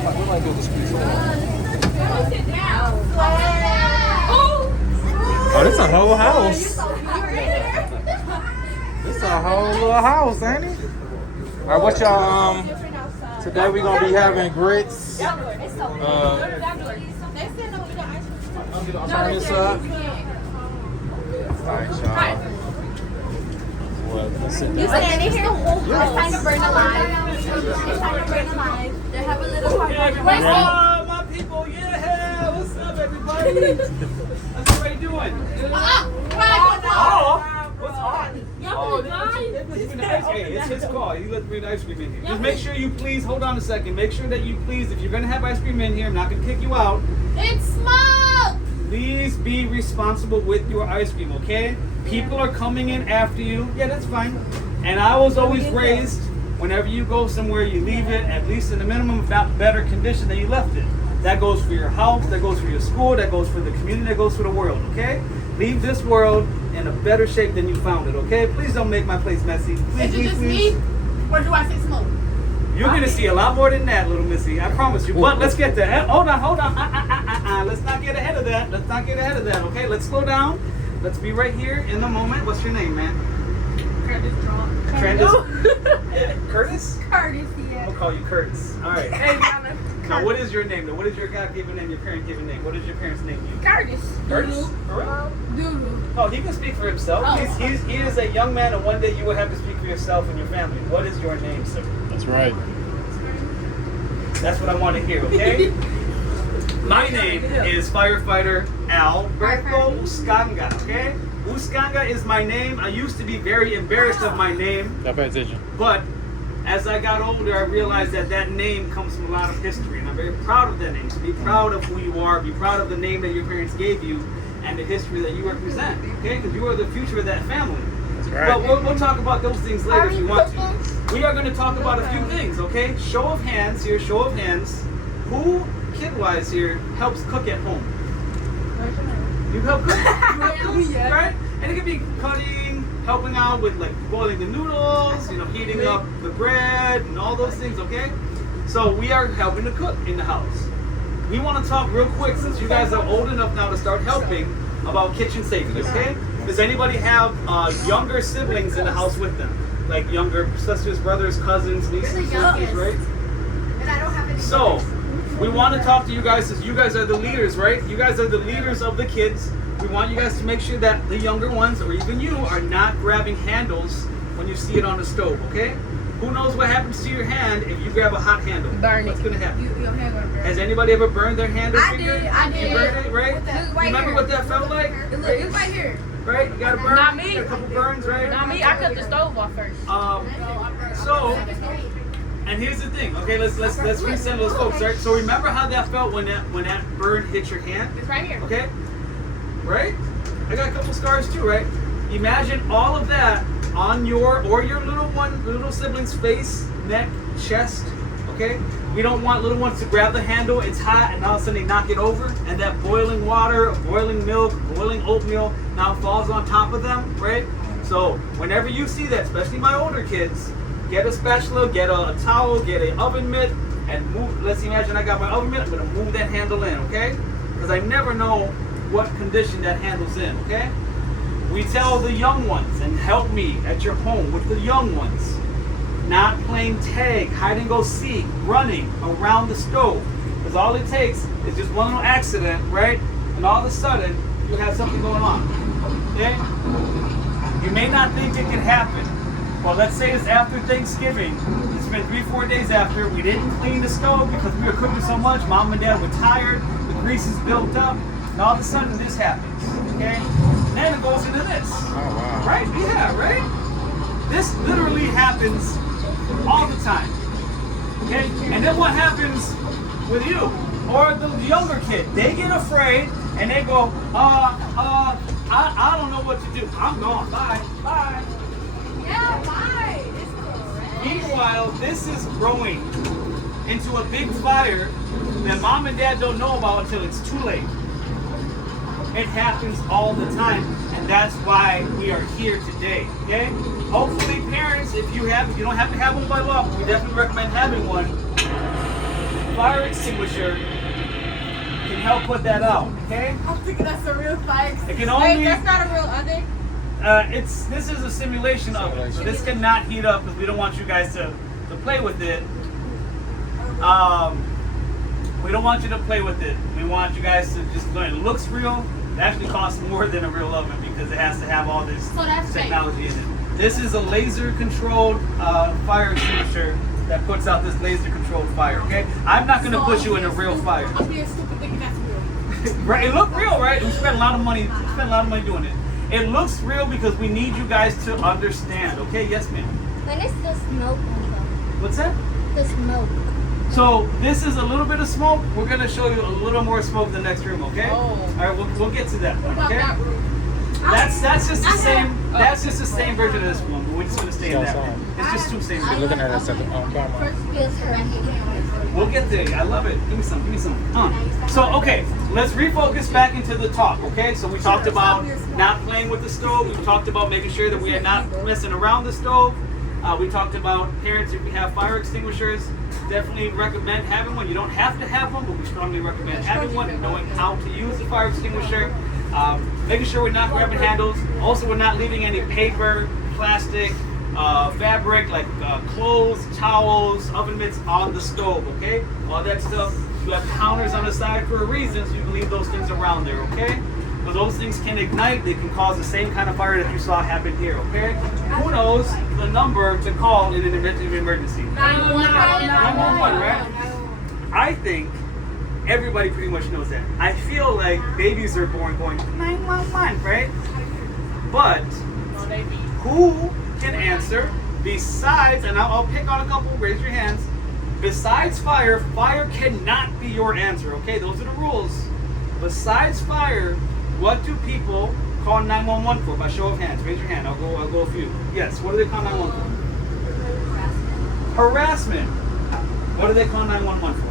We might do the squeeze one. Oh, this a whole house. This a whole little house, ain't it? All right, what y'all, today we gonna be having grits. Turn this up. All right, y'all. Well, let's sit You down. standing here? It's time to burn alive. It's time to burn alive. They have a little party. My people, yeah! What's up, everybody? How's everybody doing? What's hot? Hey, it's his call. He let me bring ice cream in here. Just make sure you please, hold on a second. Make sure that you please, if you're going to have ice cream in here, I'm not going to kick you out. It's smoke! Please be responsible with your ice cream, okay? People are coming in after you. Yeah, that's fine. And I was always raised, whenever you go somewhere, you leave it at least in a minimum, if not better condition than you left it. That goes for your house, that goes for your school, that goes for the community, that goes for the world, okay? Leave this world in a better shape than you found it, okay? Please don't make my place messy. Please, Is it just me? Or do I see smoke? You're going to see a lot more than that, little missy. I promise you. But let's get there. Hold on. Let's not get ahead of that. Okay? Let's slow down. Let's be right here in the moment. What's your name, man? Curtis. Curtis? Curtis, yeah. We'll call you Curtis. All right. Hey, Mama. Now, what is your name? What is your God-given name, your parent-given name? What does your parents name you? Curtis. Curtis? For real? Doodle. Oh, he can speak for himself. Oh. He is a young man, and one day you will have to speak for yourself and your family. What is your name, sir? That's right. That's what I want to hear, okay? My name is Firefighter Alberto Uscanga, okay? Uscanga is my name. I used to be very embarrassed of my name, Y'all pay attention. but as I got older, I realized that that name comes from a lot of history, and I'm very proud of that name. So be proud of who you are, be proud of the name that your parents gave you, and the history that you represent, okay? Because you are the future of that family. That's right. But we'll talk about those things later if you want to. We are going to talk about a few things, okay? Show of hands here, show of hands. Who, kid-wise here, helps cook at home? You help cook? Right? And it could be cutting, helping out with like boiling the noodles, heating up the bread and all those things, okay? So we are helping to cook in the house. We want to talk real quick, since you guys are old enough now to start helping, about kitchen safety, okay? Does anybody have younger siblings in the house with them? Like younger sisters, brothers, cousins, nieces, sisters, right? And I don't have any. So, we want to talk to you guys, since you guys are the leaders, right? You guys are the leaders of the kids. We want you guys to make sure that the younger ones, or even you, are not grabbing handles when you see it on the stove, okay? Who knows what happens to your hand if you grab a hot handle? Burn it. What's going to happen? Your hand gonna burn. Has anybody ever burned their hand or I finger? did. I did. You burned it, right? Look right Remember here. what that felt like? Look, it's right here. Right? You got a burn? Not me. You got a couple burns, right? Not me. I cut the stove off first. So, and here's the thing, okay? Let's reset those folks, right? So remember how that felt when that burn hit your hand? It's right here. Okay? Right? I got a couple scars too, right? Imagine all of that on your little sibling's face, neck, chest, okay? We don't want little ones to grab the handle, it's hot, and all of a sudden they knock it over, and that boiling water, boiling milk, boiling oatmeal now falls on top of them, right? So whenever you see that, especially my older kids, get a spatula, get a towel, get an oven mitt, and move. Let's imagine I got my oven mitt, I'm gonna move that handle in, okay? Because I never know what condition that handle's in, okay? We tell the young ones, and help me at your home with the young ones, not playing tag, hide and go seek, running around the stove. Because all it takes is just one little accident, right? And all of a sudden, you have something going on, okay? You may not think it can happen. Well, let's say it's after Thanksgiving. It's been 3-4 days after. We didn't clean the stove because we were cooking so much. Mom and Dad were tired. The grease is built up. And all of a sudden, this happens, okay? And then it goes into this. Oh, wow. Right? Yeah, right? This literally happens all the time, okay? And then what happens with you or the younger kid? They get afraid and they go, I don't know what to do. I'm gone. Bye. Bye. Yeah, bye. It's correct. Meanwhile, this is growing into a big fire that mom and dad don't know about until it's too late. It happens all the time, and that's why we are here today, okay? Hopefully, parents, if you don't have to have one by law, but we definitely recommend having one. fire extinguisher can help put that out. Okay? I'm thinking that's a real fire. It can Wait, only. that's not a real oven? This is a simulation of it. So this cannot heat up because we don't want you guys to play with it. We don't want you to play with it. We want you guys to just learn. It looks real. It actually costs more than a real oven because it has to have all this So that's technology in it. This is a laser-controlled fire extinguisher that puts out this laser-controlled fire. Okay, I'm not going to put you in a real fire. I'm being stupid thinking that's real. Right? It looked real, right? We spent a lot of money. Doing it. It looks real because we need you guys to understand. Okay? Yes, ma'am. When is the smoke on What's that? the smoke? So this is a little bit of smoke. We're gonna show you a little more smoke in the next room, okay? Oh. All right, we'll get to that one, What about okay? that room? That's just the same. That's just the same version of this one, but we're just gonna stay in that room. It's just two same. You're looking at us at the camera. First feels horrendous. We'll get there. I love it. Give me some. So okay, let's refocus back into the talk. Okay, so we talked about not playing with the stove. We talked about making sure that we are not messing around the stove. We talked about parents if we have fire extinguishers. Definitely recommend having one. You don't have to have one, but we strongly recommend having one and knowing how to use the fire extinguisher. Making sure we're not grabbing handles. Also, we're not leaving any paper, plastic, fabric like clothes, towels, oven mitts on the stove. Okay, all that stuff. You have counters on the side for a reason, so you can leave those things around there. Okay. Because those things can ignite, they can cause the same kind of fire that you saw happen here, okay? Who knows the number to call in an emergency? 911, right? I think everybody pretty much knows that. I feel like babies are born going 911, right? But who can answer besides, and I'll pick on a couple, raise your hands. Besides fire, fire cannot be your answer, okay? Those are the rules. Besides fire, what do people call 911 for? By show of hands, raise your hand. I'll go a few. Yes. What do they call 911 for? Harassment. What do they call 911 for?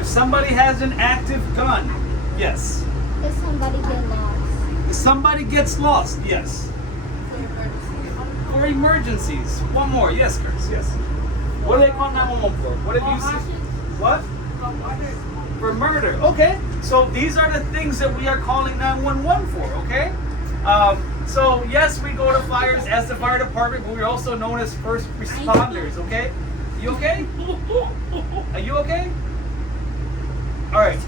If somebody has an active gun, yes. If somebody get lost. If somebody gets lost, yes. For emergencies. One more. Yes, Chris. Yes. What do they call 911 for? What have you seen? What? For murder. Okay. So these are the things that we are calling 911 for, okay? So yes, we go to fires as the fire department, but we're also known as first responders, okay? You okay? Are you okay? All right.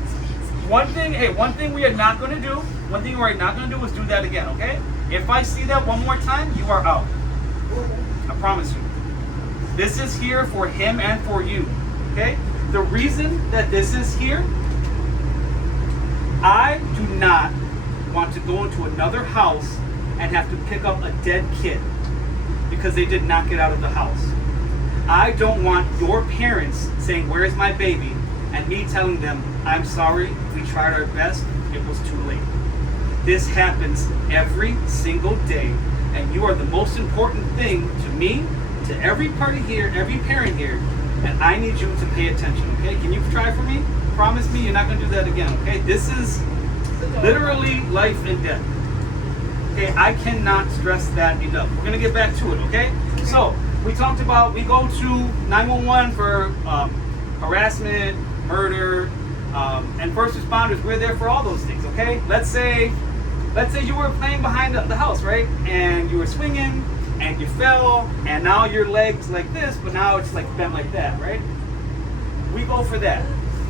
One thing we are not going to do, is do that again, okay? If I see that one more time, you are out. I promise you. This is here for him and for you, okay? The reason that this is here, I do not want to go into another house and have to pick up a dead kid because they did not get out of the house. I don't want your parents saying, "Where's my baby?" and me telling them, "I'm sorry, we tried our best, it was too late." This happens every single day, and you are the most important thing to me, to every party here, every parent here. And I need you to pay attention, okay? Can you try for me? Promise me you're not going to do that again, okay? This is literally life and death. Okay, I cannot stress that enough. We're going to get back to it, okay? So, we talked about, we go to 911 for harassment, murder, and first responders. We're there for all those things, okay? Let's say you were playing behind the house, right? And you were swinging, and you fell, and now your leg's like this, but now it's like bent like that, right? We go for that.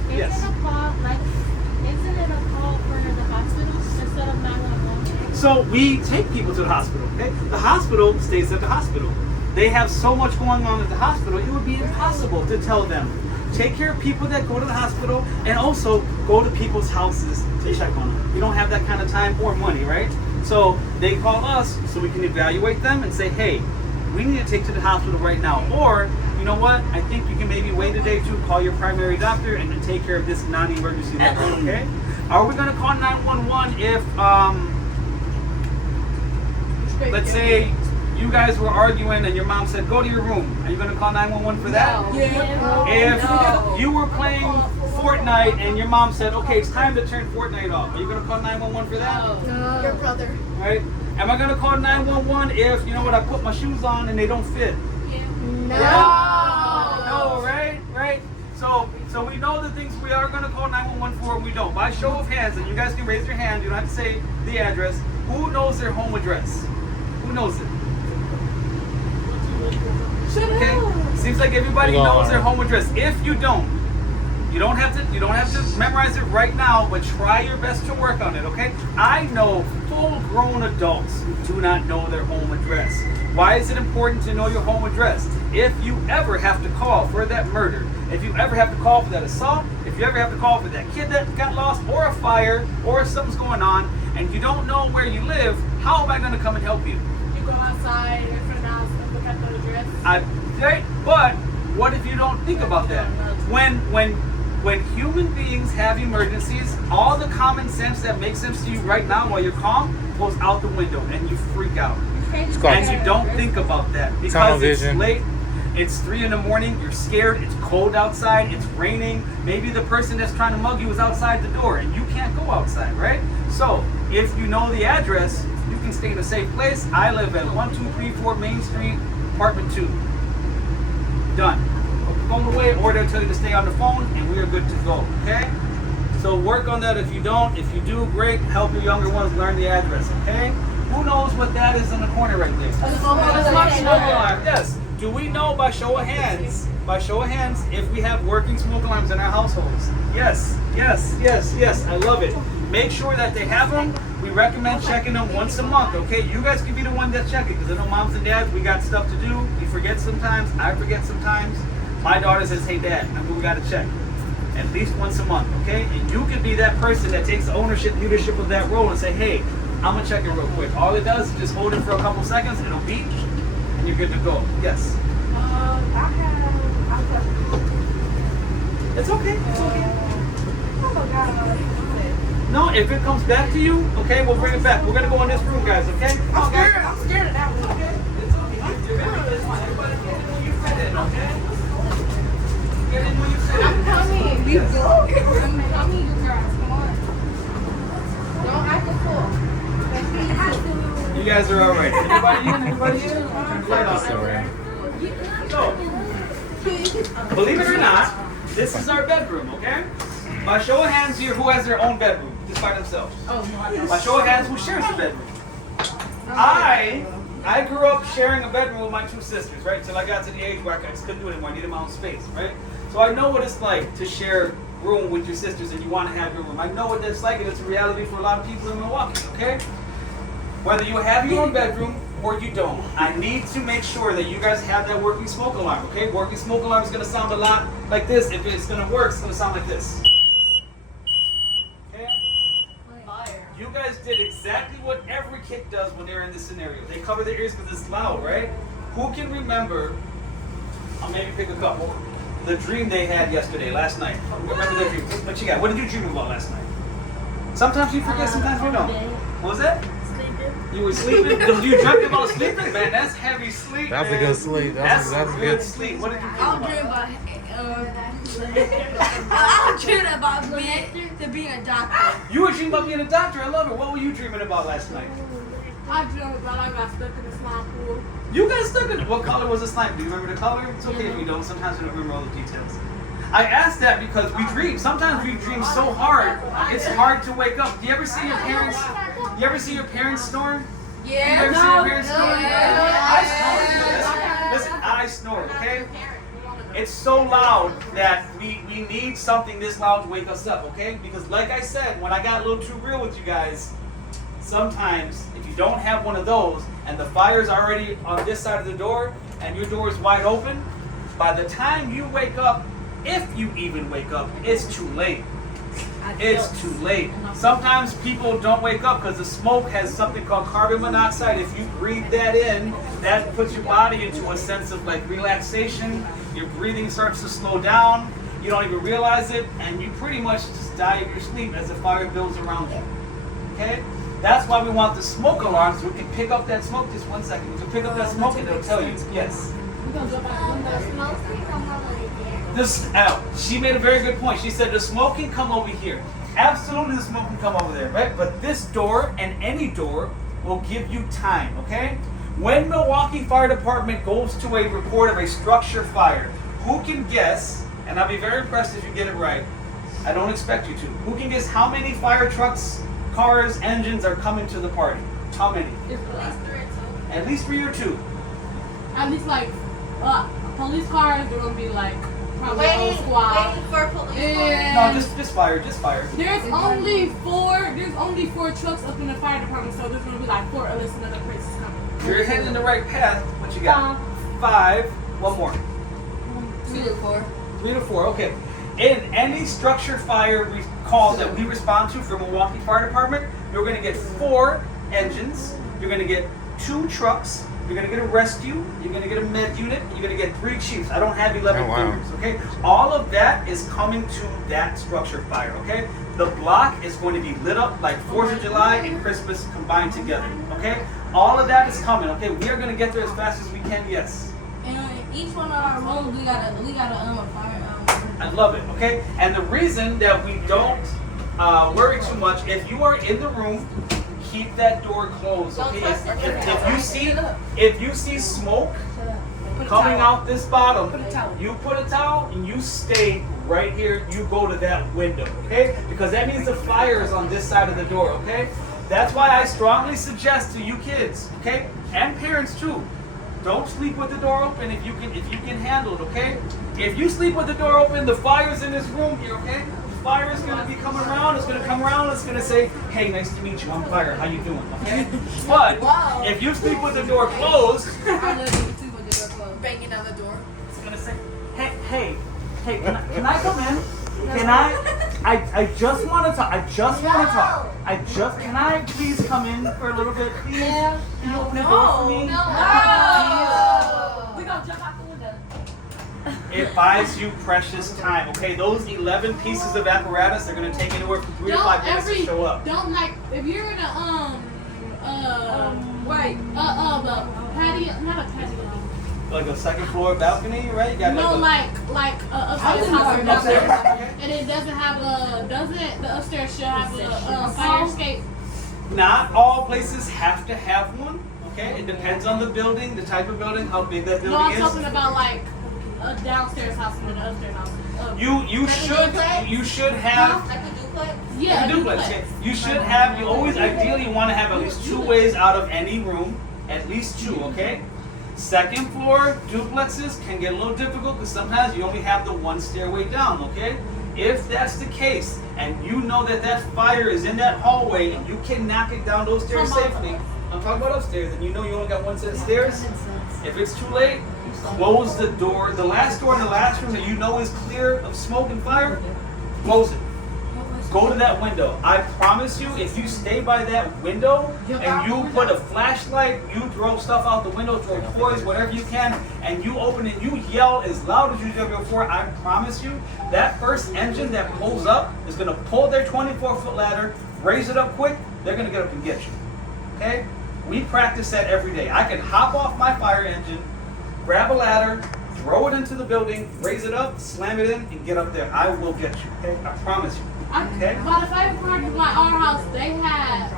Yes. Isn't it a call for the hospital instead of 911? So we take people to the hospital, okay? The hospital stays at the hospital. They have so much going on at the hospital, it would be impossible to tell them. Take care of people that go to the hospital, and also go to people's houses to check on them. You don't have that kind of time or money, right? So they call us so we can evaluate them and say, hey, we need to take to the hospital right now. Or, you know what, I think you can maybe wait a day to call your primary doctor and then take care of this non-emergency matter, okay? Are we gonna call 911 if, let's say you guys were arguing and your mom said, go to your room. Are you gonna call 911 for that? No. If you were playing Fortnite and your mom said, okay, it's time to turn Fortnite off, are you going to call 911 for that? Your brother. Right? Am I going to call 911 if, you know what, I put my shoes on and they don't fit? No. going to call 911 for and we don't? By show of hands, and you guys can raise your hand, you don't have to say the address. Who knows their home address? Who knows it? Okay. Seems like everybody knows their home address. If you don't, you don't have to memorize it right now, but try your best to work on it, okay? I know full-grown adults who do not know their home address. Why is it important to know your home address? If you ever have to call for that murder, if you ever have to call for that assault, if you ever have to call for that kid that got lost, or a fire, or if something's going on, and you don't know where you live, how am I going to come and help you? You go outside in front of the house and look at the address. But what if you don't think about that? When human beings have emergencies, all the common sense that makes sense to you right now while you're calm goes out the window and you freak out. And you don't think about that because it's late. It's 3 in the morning, you're scared, it's cold outside, it's raining. Maybe the person that's trying to mug you is outside the door and you can't go outside, right? So if you know the address, you can stay in a safe place. I live at 1234 Main Street, apartment 2. Done. Put the phone away, or they'll tell you to stay on the phone, and we are good to go, okay? So work on that if you don't. If you do, great. Help your younger ones learn the address, okay? Who knows what that is in the corner right there? Smoke alarm, yes. Do we know by show of hands, if we have working smoke alarms in our households? Yes, yes, yes, yes. I love it. Make sure that they have them. We recommend checking them once a month, okay? You guys can be the one that check it, because I know moms and dads, we got stuff to do. We forget sometimes. I forget sometimes. My daughter says, hey, Dad, we got to check. At least once a month, okay? And you can be that person that takes ownership, leadership of that role and say, hey, I'm going to check it real quick. All it does is just hold it for a couple seconds. It'll beep, and you're good to go. Yes? It's okay. It's okay. No, if it comes back to you, okay, we'll bring it back. We're going to go in this room, guys, okay? I'm scared of that one. Okay? It's okay. You're ready for this one. Everybody get in when you fit in, okay? Get in when you fit in. I'm coming. Yes. I'm coming, you girls. Come on. Don't act a fool. You guys are all right. Everybody in? Everybody in? Turn the light off. So, believe it or not, this is our bedroom, okay? By show of hands here, who has their own bedroom? Just by themselves. By show of hands, who shares a bedroom? I grew up sharing a bedroom with my 2 sisters, right? Until I got to the age where I just couldn't do it anymore. I needed my own space, right? So I know what it's like to share room with your sisters and you want to have your room. I know what that's like, and it's a reality for a lot of people in Milwaukee, okay? Whether you have your own bedroom or you don't, I need to make sure that you guys have that working smoke alarm, okay? Working smoke alarm is going to sound a lot like this. If it's going to work, it's going to sound like this. Okay? You guys did exactly what every kid does when they're in this scenario. They cover their ears because it's loud, right? Who can remember, I'll maybe pick a couple, the dream they had yesterday, last night? Remember the dream? What you got? What did you dream about last night? Sometimes you forget, sometimes you don't. What was that? You were sleeping? Because you dreamt about sleeping? Man, that's heavy sleep. That's a good sleep. That's good good sleep. What did you dream about? I'll dream about being a doctor. You were dreaming about being a doctor. I love it. What were you dreaming about last night? I dreamed about I got stuck in a slime pool. You got stuck in it. What color was the slime? Do you remember the color? It's okay if you don't. Sometimes you don't remember all the details. I asked that because we dream. Sometimes we dream so hard, it's hard to wake up. Do you ever see your parents? You ever see your parents snore? Yeah. You ever see your parents snore? I snore. Listen, I snore, okay? It's so loud that we need something this loud to wake us up, okay? Because like I said, when I got a little too real with you guys, sometimes if you don't have one of those and the fire's already on this side of the door and your door is wide open, by the time you wake up, if you even wake up, it's too late. It's too late. Sometimes people don't wake up because the smoke has something called carbon monoxide. If you breathe that in, that puts your body into a sense of like relaxation. Your breathing starts to slow down. You don't even realize it, and you pretty much just die in your sleep as the fire builds around you. Okay? That's why we want the smoke alarm, so we can pick up that smoke. Just 1 second. We can pick up that smoke and it'll tell you. Yes. She made a very good point. She said the smoke can come over here. Absolutely, the smoke can come over there, right? But this door and any door will give you time, okay? When Milwaukee Fire Department goes to a report of a structure fire, who can guess, and I'll be very impressed if you get it right, I don't expect you to. Who can guess how many fire trucks, cars, engines are coming to the party? How many? At least 3 or 2. At least like police cars, they're gonna be like probably a whole squad. Waiting for police. And No, just fire. there's only 4 trucks up in the fire department, so there's gonna be like 4 other places coming. You're heading the right path. What you got? 5. One more. 2 to 4. 3 to 4. Okay. In any structure fire call that we respond to for Milwaukee Fire Department, you're going to get 4 engines. You're going to get 2 trucks. You're going to get a rescue. You're going to get a med unit. You're going to get 3 chiefs. I don't have 11 fingers. Okay. All of that is coming to that structure fire. Okay. The block is going to be lit up like 4th of July and Christmas combined together. Okay. All of that is coming. Okay. We are going to get there as fast as we can. Yes. And each one of our roles, we got a fire. I love it, okay? And the reason that we don't worry too much, if you are in the room, keep that door closed, okay? If you see smoke coming out this bottom, you put a towel and you stay right here. You go to that window, okay? Because that means the fire is on this side of the door, okay? That's why I strongly suggest to you kids, okay, and parents too. Don't sleep with the door open if you can handle it, okay? If you sleep with the door open, the fire's in this room here, okay? The fire is gonna be coming around, it's gonna come around, it's gonna say, hey, nice to meet you, I'm fire, how you doing, okay? But if you sleep with the door closed, Banging on the door. it's gonna say, hey, can I come in? I just wanna talk, can I please come in for a little bit, please? Yeah. Can you open the door for me? We're gonna jump out the window. It buys you precious time, okay? Those 11 pieces of apparatus are going to take anywhere from 3 to 5 minutes to show up. Don't like if you're in a patio, not a patio. Like a second floor balcony, right? You got No, like like upstairs house or upstairs, downstairs. okay. And it doesn't have the upstairs should have a fire escape. Not all places have to have one, okay? It depends on the building, the type of building, how big that No, building I'm is. talking about like a downstairs house and an upstairs house. You should have Like a duplex? Yeah, a duplex. Okay? You should have. You always ideally want to have at least 2 ways out of any room, at least 2, okay? Second floor duplexes can get a little difficult because sometimes you only have the 1 stairway down, okay? If that's the case, and you know that that fire is in that hallway and you can knock it down those stairs safely, I'm talking about upstairs, and you know you only got 1 set of stairs, if it's too late, close the door. The last door in the last room that you know is clear of smoke and fire, close it. Go to that window. I promise you, if you stay by that window and you put a flashlight, you throw stuff out the window, throw toys, whatever you can, and you open it, you yell as loud as you did before, I promise you, that first engine that pulls up is going to pull their 24-foot ladder, raise it up quick, they're going to get up and get you. Okay? We practice that every day. I can hop off my fire engine, grab a ladder, throw it into the building, raise it up, slam it in, and get up there. I will get you. Okay? I promise you. Okay? By the fire department, like our house, they had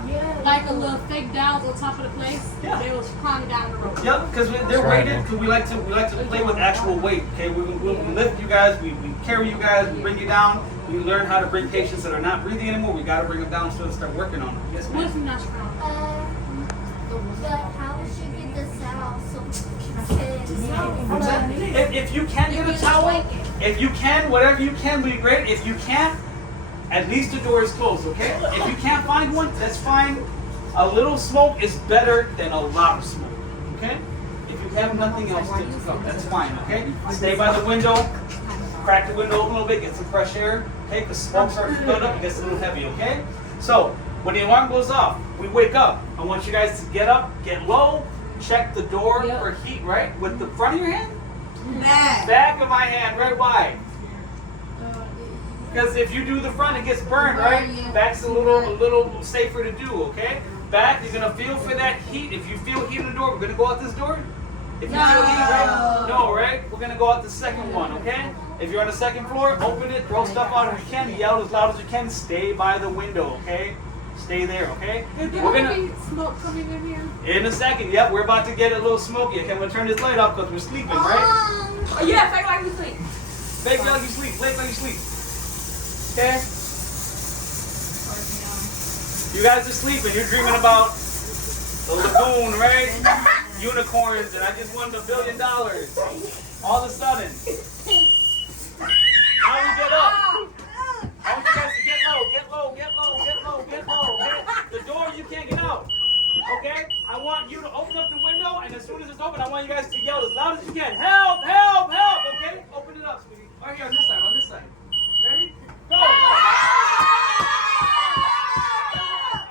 like a little fake dowels on top of the place. Yeah. They was climbing down the road. Yep, because they're rated. Because we like to play with actual weight. Okay, we lift you guys, we carry you guys, we bring you down. We learn how to bring patients that are not breathing anymore. We got to bring them down so they start working on them. Yes, What if ma'am. you're not strong? But how should get the towel If you can get a towel, if you can, whatever you can, would be great. If you can't, at least the door is closed, okay? If you can't find one, that's fine. A little smoke is better than a lot of smoke, okay? If you have nothing else to come, that's fine, okay? Stay by the window, crack the window open a little bit, get some fresh air, okay? Because smoke starts to build up, it gets a little heavy, okay? So, when the alarm goes off, we wake up. I want you guys to get up, get low, check the door for heat, right? With the front of your hand? Back of my hand, right? Why? Because if you do the front, it gets burned, right? Back's a little safer to do, okay? Back, you're gonna feel for that heat. If you feel heat in the door, we're gonna go out this door. If you feel heat, right? No, right? We're gonna go out the second one, okay? If you're on the second floor, open it, throw stuff out if you can, yell as loud as you can, stay by the window, okay? Stay there, okay? Is there We're gonna gonna be smoke coming in here? in a second. Yep, we're about to get a little smoky. Okay, I'm gonna turn this light off because we're sleeping, right? Yeah, fake like you sleep. Fake like you sleep, fake like you sleep. Okay? You guys are sleeping. You're dreaming about the lagoon, right? Unicorns, and I just won $1 billion. All of a sudden. Now we get up. I want you guys to get low, get low, get low, get low, get low. Okay? The door, you can't get out. Okay? I want you to open up the window, and as soon as it's open, I want you guys to yell as loud as you can. Help, help, help. Okay? Open it up, sweetie. Right here on this side, on this side. Ready? Go! All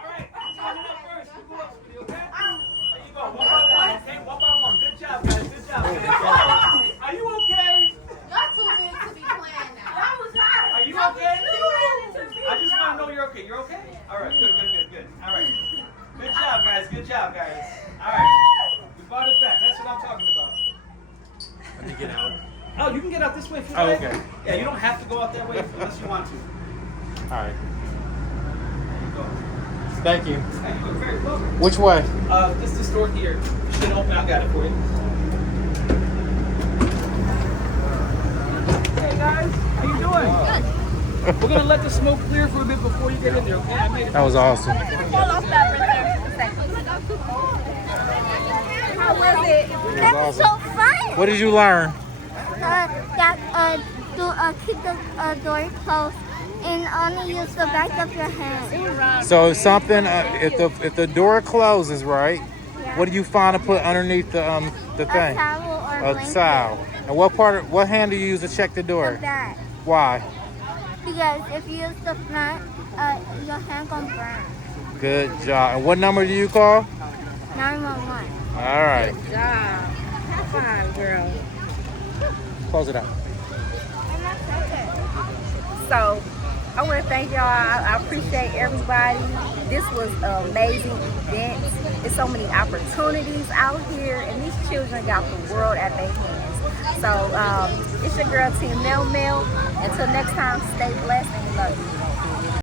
right. Who's coming up first? You go up, sweetie, okay? There you go. One by one, okay? One by one. Good job, guys. Good job. Are you okay? Y'all too big to be playing now. That was hard. Are you okay? I just want to know you're okay. You're okay? All right. Good, good, good, good. All right. Good job, guys. Good job, guys. All right. We brought it back. That's what I'm talking about. Let me get out. Oh, you can get out this way if you Oh, like. okay. Yeah, you don't have to go out that way unless you want to. All right. There you go. Thank you. Hey, you look very welcome. Which way? This is the store here. You should open. I got it for you. Hey guys, how you doing? Good. We're gonna let the smoke clear for a bit before you get in there, okay? I made it. That was awesome. How was it? That was so fun. What did you learn? Keep the door closed and only use the back of your hand. So if something, if the door closes, right? Yeah. What do you find to put underneath the A thing? towel or A blanket. towel. And what hand do you use to check the door? The back. Why? Because if you use the front, your hand gonna burn. Good job. And what number do you call? 911. All right. Good job. Fine, girl. Close it out. So I want to thank y'all. I appreciate everybody. This was an amazing event. There's so many opportunities out here, and these children got the world at their hands. So it's your girl, Team Mel Mel. Until next time, stay blessed and love you.